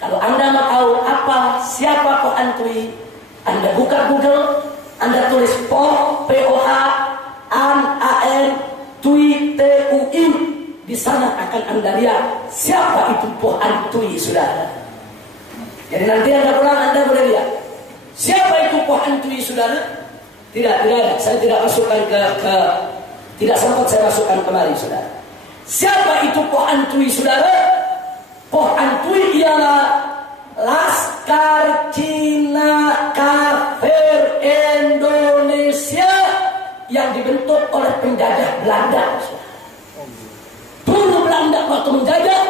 Kalau Anda mau tahu apa siapa Po Antwi, Anda buka Google, Anda tulis Po, P-O-A, An, Tui, T-U-I. Di sana akan Anda lihat siapa itu Po Antwi, saudara. Jadi nanti Anda pulang, Anda boleh lihat siapa itu Po Antwi, saudara. Tidak, saya tidak masukkan tidak sempat saya masukkan kemari, saudara. Siapa itu Po Antwi, saudara? Po Antwi ialah Laskar Cina Kafir Indonesia yang dibentuk oleh penjajah Belanda. Dulu Belanda waktu menjajah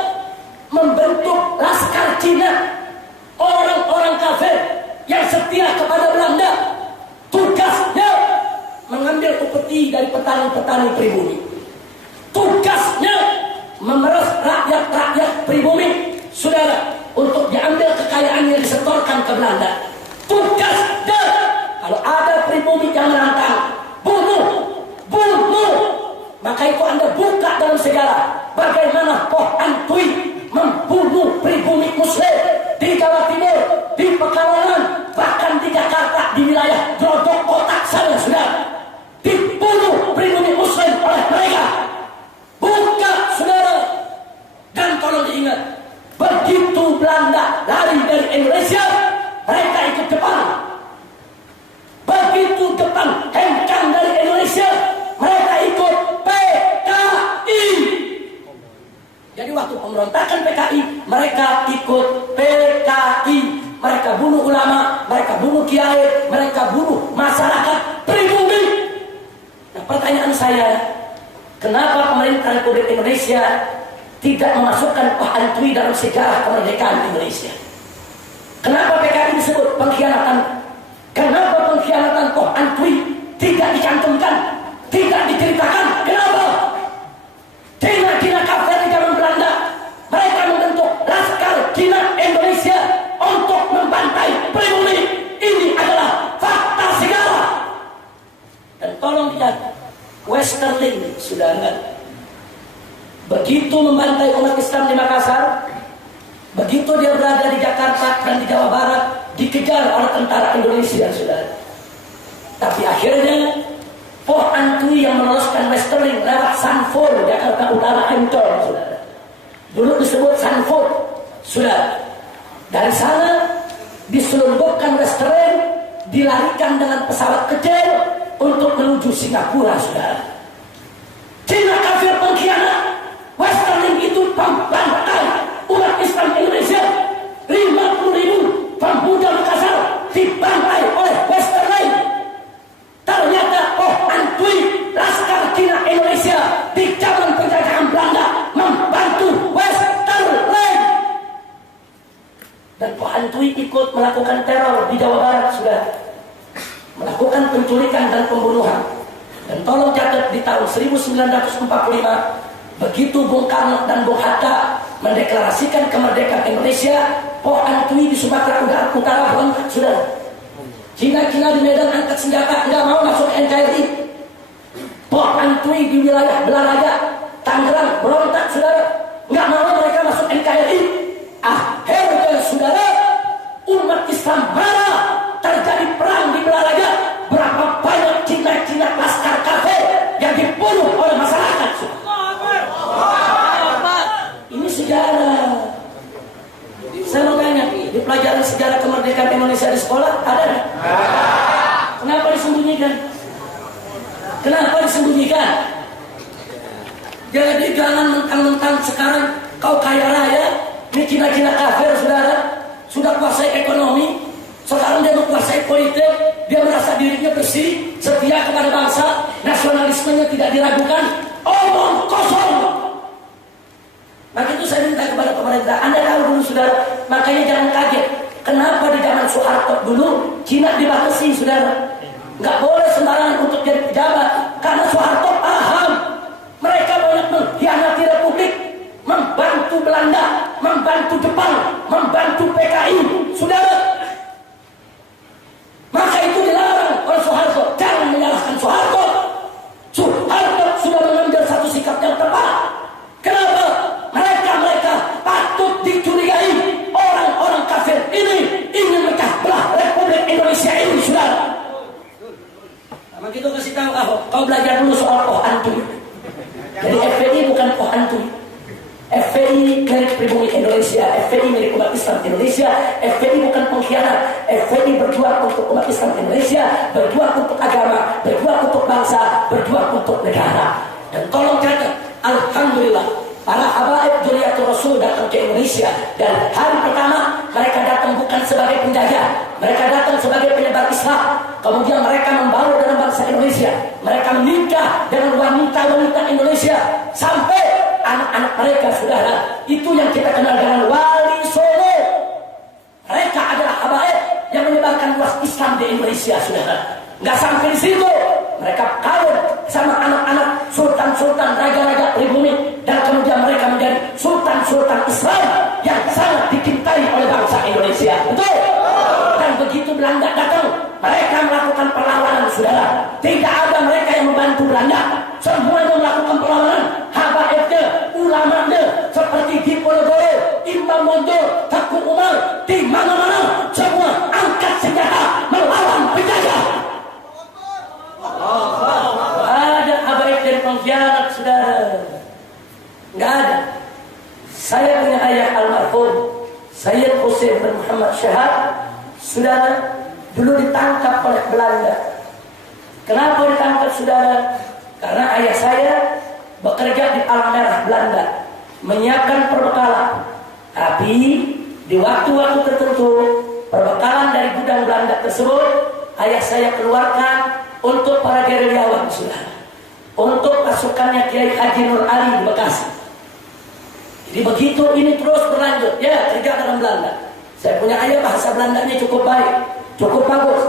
membentuk Laskar Cina, orang-orang kafir yang setia kepada Belanda. Tugasnya mengambil upeti dari petani-petani pribumi. Tugasnya memeras rakyat pribumi, saudara, untuk diambil kekayaan yang disetorkan ke Belanda. Tugasnya, kalau ada pribumi yang menantang, bunuh. Maka itu Anda buka dalam sejarah bagaimana Po Antwi membunuh pribumi Muslim di Jawa Timur, di Pekalongan, bahkan di Jakarta, di wilayah Glodok Kotak sana, saudara. Dibunuh pribumi Muslim oleh mereka. Buka, saudara. Dan tolong diingat, begitu Belanda lari dari Indonesia, mereka ikut Jepang. Begitu Jepang hengkang dari Indonesia, mereka ikut PKI. Jadi waktu pemberontakan PKI, mereka ikut PKI. Mereka bunuh ulama, mereka bunuh kiai, mereka bunuh masyarakat pribumi. Nah, pertanyaan saya, kenapa pemerintah Republik Indonesia tidak memasukkan Po Antwi dalam sejarah kemerdekaan Indonesia? Kenapa PKI disebut pengkhianatan? Kenapa pengkhianatan Po Antwi tidak dicantumkan, tidak diceritakan? Kenapa? Cina kafir di zaman Belanda, mereka membentuk Laskar Cina Indonesia untuk membantai pribumi. Ini adalah fakta sejarah. Dan tolong lihat, Westerling, saudara, begitu membantai umat Islam di Makassar, begitu dia berada di Jakarta dan di Jawa Barat, dikejar oleh tentara Indonesia, saudara. Tapi akhirnya Po Antwi yang meneruskan Westerling lewat Sanford, Jakarta Utara, Ancol, saudara. Dulu disebut Sanford, saudara. Dari sana diselundupkan Westerling, dilarikan dengan pesawat kecil untuk menuju Singapura, saudara. Cina kafir pengkhianat, Westerling itu pembantai umat Islam Indonesia. 50.000 pemuda Makassar dibantai oleh Westerling. Ternyata Po Antwi, Laskar Cina Indonesia di zaman penjajahan Belanda membantu Westerling. Dan Po Antwi ikut melakukan teror di Jawa Barat, sudah melakukan penculikan dan pembunuhan. Dan tolong catat, di tahun 1945 begitu Bung Karno dan Bung Hatta mendeklarasikan kemerdekaan Indonesia, Po Antwi di Sumatera Utara berontak, sudah. Cina di Medan angkat senjata, nggak mau masuk NKRI. Po Antwi di wilayah Belaraja, Tangerang berontak, saudara, nggak mau mereka masuk NKRI. Akhirnya, saudara, umat Islam marah, terjadi perang di Belaraja. Berapa banyak Cina Laskar kafir yang dibunuh oleh masyarakat, saudara. Ini sejarah. Saya mau tanya, di pelajaran sejarah kemerdekaan Indonesia di sekolah ada? Kenapa disembunyikan? Jadi jangan mentang-mentang sekarang kau kaya raya, ini Cina kafir, saudara, sudah kuasai ekonomi, sekarang dia menguasai politik, dia merasa dirinya bersih, setia kepada bangsa, nasionalismenya tidak diragukan. Omong kosong. Maka itu saya minta kepada pemerintah, Anda tahu dulu, saudara, makanya jangan kaget. Kenapa di zaman Soeharto dulu Cina dibatasi, saudara? Nggak boleh sembarangan untuk jadi pejabat, karena Soeharto paham mereka banyak mengkhianati Republik, membantu Belanda, membantu Jepang, membantu PKI, saudara. Maka itu dilarang oleh Soeharto. Jangan menyalahkan Soeharto. Soeharto sudah mengambil satu sikap yang tepat. Kenapa? Mereka patut dicurigai orang-orang Indonesia. FPI milik umat Islam Indonesia. FPI bukan pengkhianat. FPI berjuang untuk umat Islam Indonesia, berjuang untuk agama, berjuang untuk bangsa, berjuang untuk negara. Dan tolong catat, alhamdulillah, para habaib Dzurriyyatul Rasul datang ke Indonesia. Dan hari pertama mereka datang bukan sebagai penjajah, mereka datang sebagai penyebar Islam. Kemudian mereka membawa dalam bangsa Indonesia, mereka menikah dengan wanita-wanita Indonesia sampai anak-anak mereka, saudara. Itu yang kita kenal dengan wali Songo. Mereka adalah habaib yang menyebarkan luas Islam di Indonesia, saudara. Nggak sampai di situ, mereka kawin sama anak-anak sultan-sultan, raja-raja pribumi, dan kemudian mereka menjadi sultan-sultan Islam yang sangat dicintai oleh bangsa Indonesia. Betul? Dan begitu Belanda datang, mereka melakukan perlawanan, saudara. Tidak ada mereka yang membantu Belanda, semuanya melakukan perlawanan. Habaibnya, ulamanya, seperti Diponegoro, Imam Bonjol, Teku Umar, di mana-mana semua angkat senjata melawan penjajah. Ada habaib dari pengkhianat, saudara? Nggak ada. Saya punya ayah almarhum Sayyid Hussein bin Muhammad Syahab, saudara, dulu ditangkap oleh Belanda. Kenapa ditangkap, saudara? Karena ayah saya bekerja di Palang Merah Belanda, menyiapkan perbekalan. Tapi di waktu-waktu tertentu, perbekalan dari gudang Belanda tersebut ayah saya keluarkan untuk para gerilyawan, saudara, untuk pasukannya Kiai Haji Nur Ali di Bekasi. Jadi begitu ini terus berlanjut, ya, kerja dalam Belanda. Saya punya ayah bahasa Belandanya cukup baik, cukup bagus.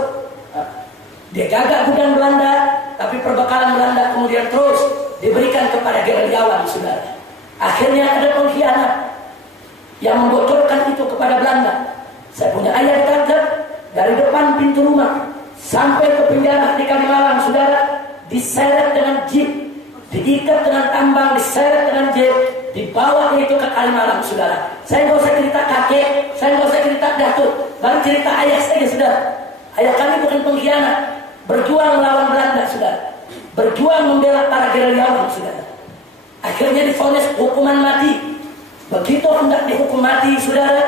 Dia jaga gudang Belanda, tapi perbekalan Belanda kemudian terus diberikan kepada gerilyawan, saudara. Akhirnya ada pengkhianat yang membocorkan itu kepada Belanda. Saya punya ayah ditangkap dari depan pintu rumah sampai ke penjara di Kalimalang, saudara, diseret dengan jeep, diikat dengan tambang, diseret dengan jeep, dibawa itu ke Kalimalang, saudara. Saya nggak usah cerita kakek, saya nggak usah cerita datuk, baru cerita ayah saja, saudara. Ayah kami bukan pengkhianat, berjuang melawan Belanda, saudara, berjuang membela para gerilyawan, saudara. Akhirnya divonis hukuman mati. Begitu hendak dihukum mati, saudara,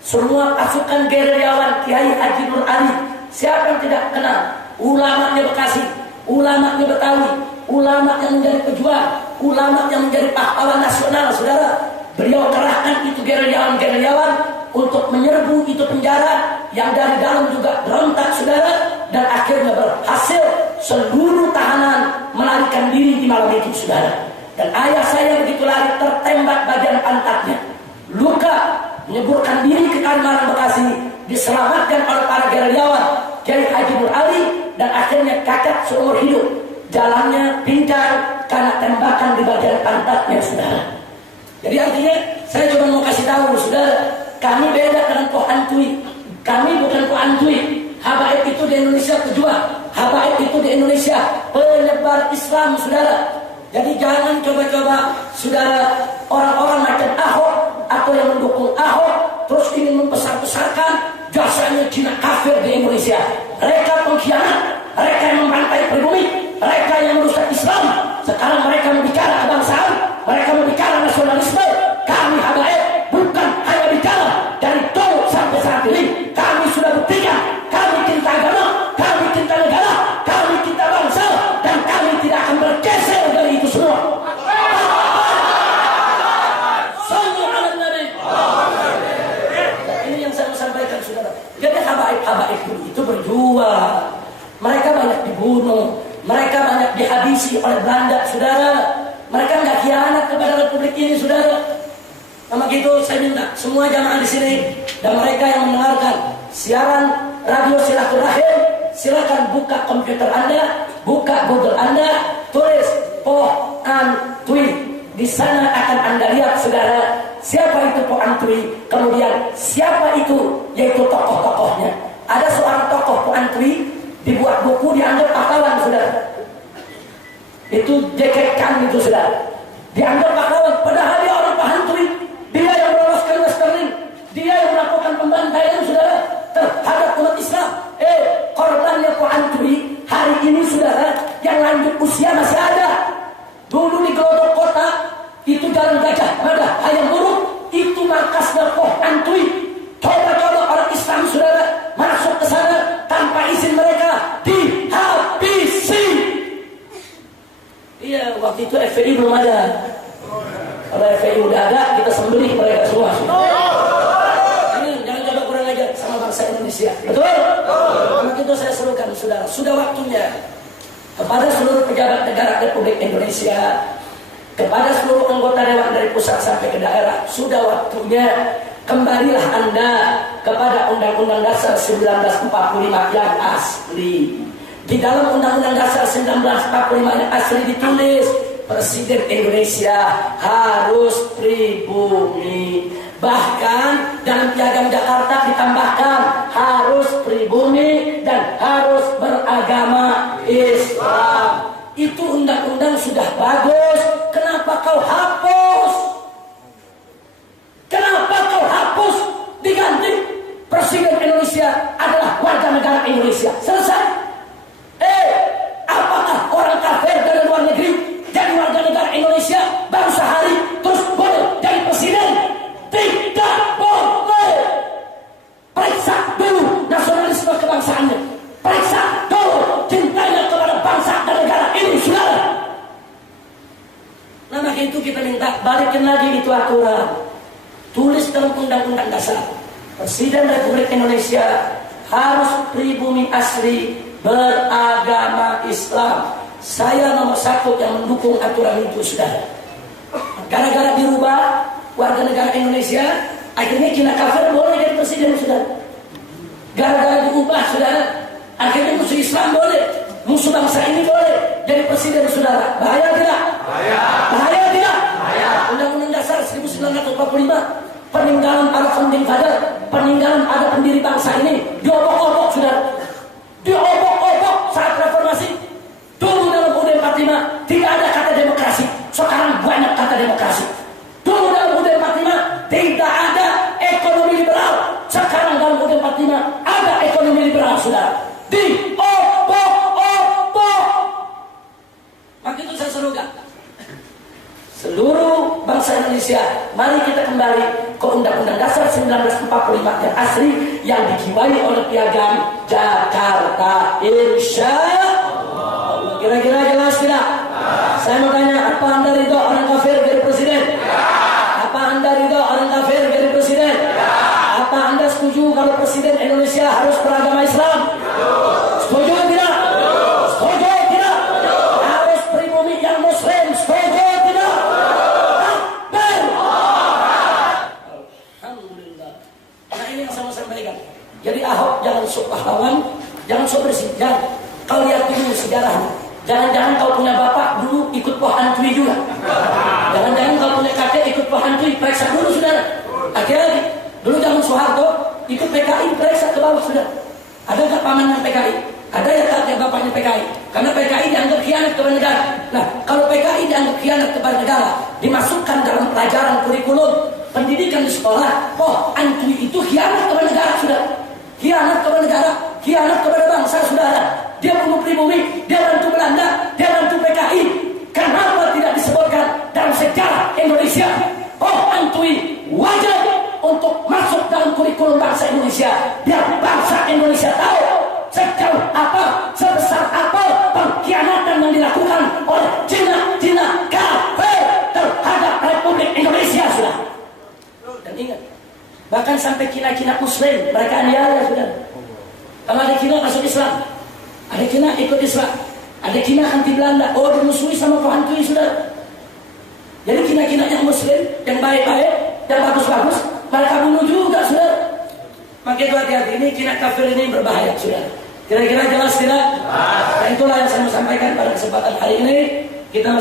semua pasukan gerilyawan Kiai Haji Nur Ali, siapa yang tidak kenal? Ulamanya Bekasi, ulamanya Betawi, ulama yang menjadi pejuang, ulama yang menjadi pahlawan nasional, saudara. Beliau kerahkan itu gerilyawan untuk menyerbu itu penjara yang dari dalam juga berontak, saudara. Dan akhirnya berhasil seluruh tahanan melarikan diri di malam itu, saudara. Dan ayah saya begitu lari tertembak bagian pantatnya, luka, menyeburkan diri ke Kalimalang Bekasi, diselamatkan oleh para gerilyawan Kiai Haji Nur Ali, dan akhirnya cacat seumur hidup. Jalannya pincang karena tembakan di bagian pantatnya, saudara. Jadi artinya saya cuma mau kasih tahu, saudara, kami beda dengan Ko Antui. Kami bukan Ko Antui. Habaib itu di Indonesia pejuang, habaib itu di Indonesia penyebar Islam, saudara. Jadi jangan coba-coba, saudara, orang-orang macam Ahok atau yang mendukung Ahok terus ingin membesar-besarkan jasanya Cina kafir di Indonesia. Mereka pengkhianat, mereka yang membantai pribumi, mereka yang merusak Islam. Sekarang mereka membicara kebangsaan, mereka membicara nasionalisme. Kami habaib bukan hanya bicara dari dulu sampai saat ini. Kami sudah buktikan, kami cinta agama, kami cinta negara, kami cinta bangsa, dan kami tidak akan bergeser dari itu semua. Ini yang saya sampaikan, saudara. Jadi habaib itu berjuang. Mereka banyak dibunuh, mereka banyak dihabisi oleh Belanda, saudara. Mereka nggak khianat kepada Republik ini, saudara. Sama gitu saya minta semua jamaah di sini dan mereka yang mendengarkan siaran radio Silaturahim, silakan buka komputer Anda, buka Google Anda, tulis Po Antui. Di sana akan Anda lihat, saudara, siapa itu Po Antui, kemudian siapa itu, yaitu tokoh-tokohnya. Ada seorang tokoh Po Antui dibuat buku, dianggap pahlawan, saudara. Itu Jacket Chan itu, saudara, dianggap pahlawan, padahal dia orang Pak Antui. Dia yang meloloskan Westerling, dia yang melakukan pembantaian, saudara, terhadap umat Islam. Korbannya Pak Antui hari ini, saudara, yang lanjut usia masih ada. Dulu di Gelodok Kota itu Jalan Gajah Mada, Hayam Buruk, itu markasnya kepada seluruh pejabat negara Republik Indonesia, kepada seluruh anggota dewan dari pusat sampai ke daerah, sudah waktunya kembalilah Anda kepada Undang-Undang Dasar 1945 yang asli. Di dalam Undang-Undang Dasar 1945 yang asli ditulis Presiden Indonesia harus pribumi. Bahkan dalam Piagam Jakarta ditambahkan harus pribumi dan harus beragama Islam. Itu undang-undang sudah bagus. Kenapa kau hapus? Kenapa kau hapus? Diganti Presiden Indonesia adalah warga negara Indonesia. Selesai. Apakah orang kafir dari luar negeri jadi warga negara Indonesia baru sehari terus boleh jadi presiden? Tidak boleh. Periksa dulu nasionalisme kebangsaannya. Periksa dulu cintanya kepada bangsa dan negara ini, saudara. Nah, maka itu kita minta balikin lagi itu aturan. Tulis dalam Undang-Undang Dasar, Presiden Republik Indonesia harus pribumi asli beragama Islam. Saya nomor 1 yang mendukung aturan itu, saudara. Gara-gara dirubah warga negara Indonesia, akhirnya Cina kafir boleh jadi presiden, saudara. Gara-gara diubah, saudara, akhirnya musuh Islam boleh, musuh bangsa ini boleh jadi presiden, saudara. Bahaya tidak? Bahaya tidak? Undang-Undang Dasar 1945, peninggalan para founding father, peninggalan ada pendiri bangsa ini diobok-obok, saudara. Diobok-obok saat reformasi. Dulu dalam UUD 45 tidak ada kata demokrasi, sekarang banyak kata demokrasi. Dulu dalam UUD 45 tidak ada ekonomi liberal, sekarang dalam UUD 45 ada ekonomi liberal, saudara. Diobok-obok. Maka itu saya serukan seluruh bangsa Indonesia, mari kita kembali ke Undang-Undang Dasar 1945 yang asli, yang dijiwai oleh Piagam Jakarta. Insya Allah. Kira-kira jelas tidak? Saya mau tanya, apa Anda ridho orang kafir jadi presiden? Apa Anda ridho orang kafir jadi presiden? Apa Anda setuju kalau presiden Indonesia harus beragama Islam? Setuju tidak? Setuju tidak? Harus pribumi yang Muslim? Setuju tidak? Alhamdulillah. Nah, ini yang saya mau sampaikan. Jadi Ahok jangan sok pahlawan, jangan sok bersih. Jangan. Kau lihat dulu sejarahnya. Jangan-jangan kau punya bapak dulu ikut Poh Antwi juga. Jangan-jangan kau punya kakek ikut Poh Antwi. Periksa dulu, saudara. Lagi-lagi. Dulu zaman Soeharto ikut PKI, periksa ke bawah, saudara. Ada nggak pamannya PKI? Ada ya kakek bapaknya PKI? Karena PKI dianggap khianat kepada negara. Nah, kalau PKI dianggap khianat kepada negara, dimasukkan dalam pelajaran kurikulum pendidikan di sekolah, Poh Antwi itu khianat kepada negara, saudara. Khianat kepada negara, khianat kepada bangsa, saudara. Dia bunuh pribumi, dia bantu Belanda, dia bantu PKI. Kenapa tidak disebutkan dalam sejarah Indonesia? Poh Antwi wajib untuk masuk dalam kurikulum bangsa Indonesia, biar bangsa Indonesia tahu sejauh apa, sebesar apa pengkhianatan yang dilakukan oleh Cina kafir terhadap Republik Indonesia, sudah. Dan ingat, bahkan sampai Cina Muslim mereka aniaya, sudah. Kalau ada Cina masuk Islam, ada Cina ikut Islam, ada Cina anti Belanda, oh dimusuhi sama Poh Antwi, sudah. Jadi Cina yang Muslim, yang baik-baik, yang bagus-bagus, mereka bunuh juga, sudah. Maka itu hati-hati, ini Cina kafir ini berbahaya, sudah. Kira-kira jelas tidak? Nah, itulah yang saya mau sampaikan pada kesempatan hari ini. Kita